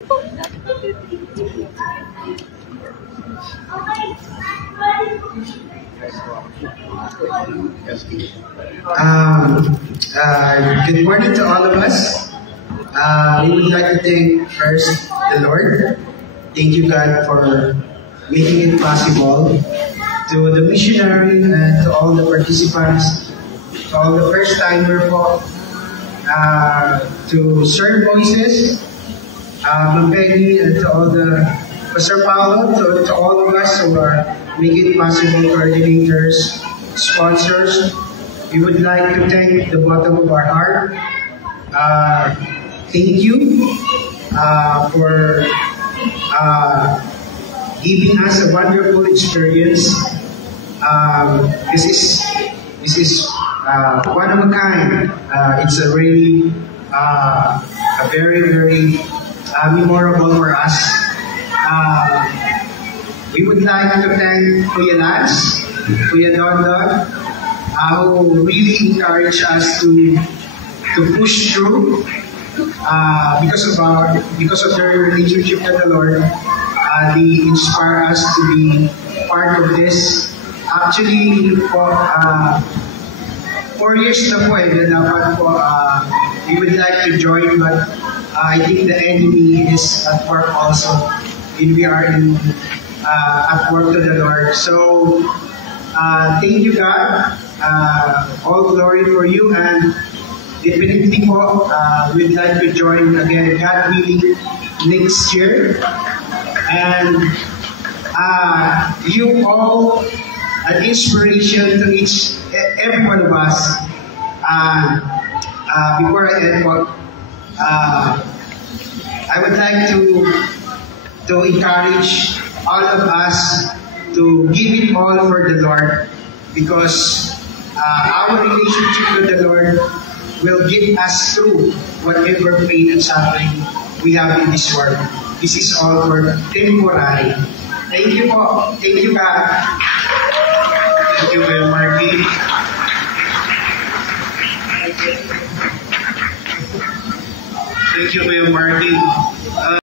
Good morning to all of us. We would like to thank first the Lord. Thank you, God, for making it possible. To the missionary and to all the participants, to all the first-timer po, to Sir Moises, Ma'am Peggy, and to all the Pastor Paolo, to all of us who are making it possible, coordinators, sponsors. We would like to thank the bottom of our heart. Thank you for giving us a wonderful experience. This is one of a kind. It's a really a very memorable for us. We would like to thank Kuya Lance, Kuya Don, who really encouraged us to push through because of their relationship with the Lord. They inspire us to be part of this. Actually, for 4 years na po dapat po we would like to join, but I think the enemy is at work also, and we are at work to the Lord. So thank you, God. All glory for you, and definitely po, we'd like to join again, God willing, next year. And you all an inspiration to every one of us. Before I end po, I would like to encourage all of us to give it all for the Lord, because our relationship with the Lord will get us through whatever pain and suffering we have in this world. This is all for temporary. Thank you po. Thank you, God. Thank you, Kuya Marky. Thank you, Kuya Marky.